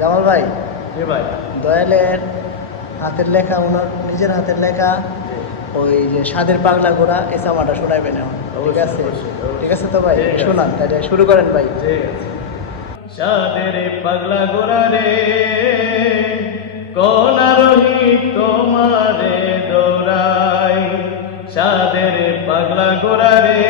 জামাল ভাই? জি ভাই। দয়ালের হাতের লেখা ওনার নিজের হাতের লেখা ওই যে স্বাদের পাগলা ঘোড়া এই জামাটা শোনাইবেন এখন। ঠিক আছে। ঠিক আছে তো ভাই? শোনান তাহলে শুরু করেন ভাই। সাদের পাগলা গোরা রে কোন তোমারে দৌড়াই। সাদের পাগলা গোরা রে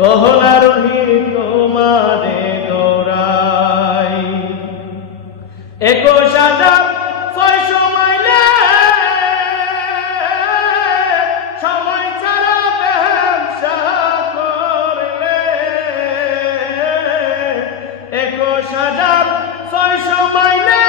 কহনা রহি তোমারে দোরাই একুশ হাজার ছয়শো মাইলে সময় ছাড়া ব্যবসা করলে। একুশ হাজার ছয়শো মাইলে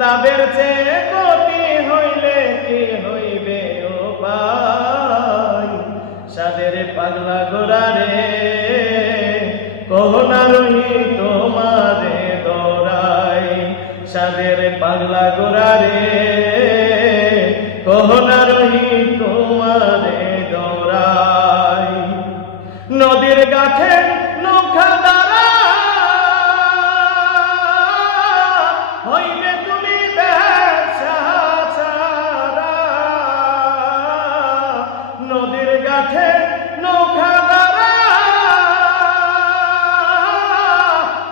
লাভের চেয়ে ক্ষতি হইলে কি হইবে ও ভাই? সাদের পাগলা গোরা রে কহনা রহি তোমারে দৌড়াই। সাদের পাগলা গোরা রে কহনা রহি তোমারে দৌড়াই। নদীর গাঠে নৌকা নদীর নৌকা দ্বারা।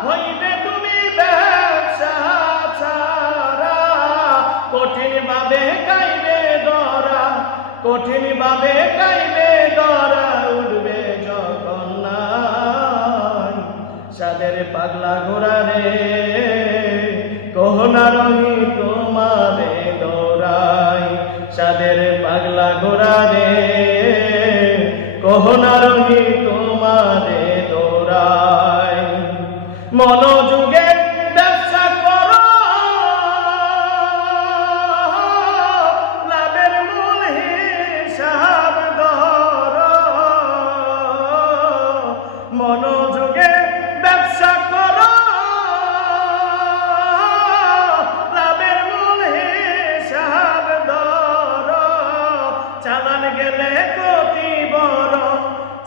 হইবে তুমি ব্যবসা কঠিন ভাবে কাইবে দরা কঠিন ভাবে কাইবে দরা উঠবে যখন সাদের পাগলা ঘোরা রে, কহনা রহি তোমারে দৌড়াই। সাদের পাগলা ঘোরা রহি তোমারে দৌড়াই মনোযোগে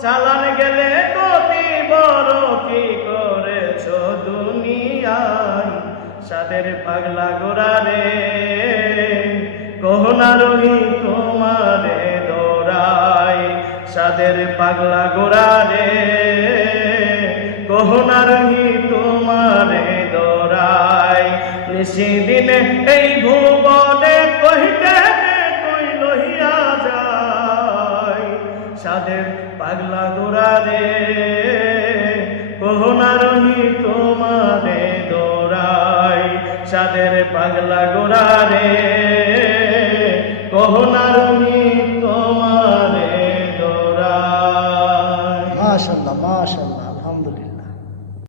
চালান গেলে কতি বড় কি করেছ দুনিয়ায়? সাদের পাগলা গোরা রে কহনা রহি তোমারে দৌড়াই। সাদের পাগলা গোরা রে কহনা রহি তোমারে দৌড়াই। নিশি দিনে এই ভুবনে কহনা রহি তোমারে দৌড়াই সাদের পাগলা গোড়া রে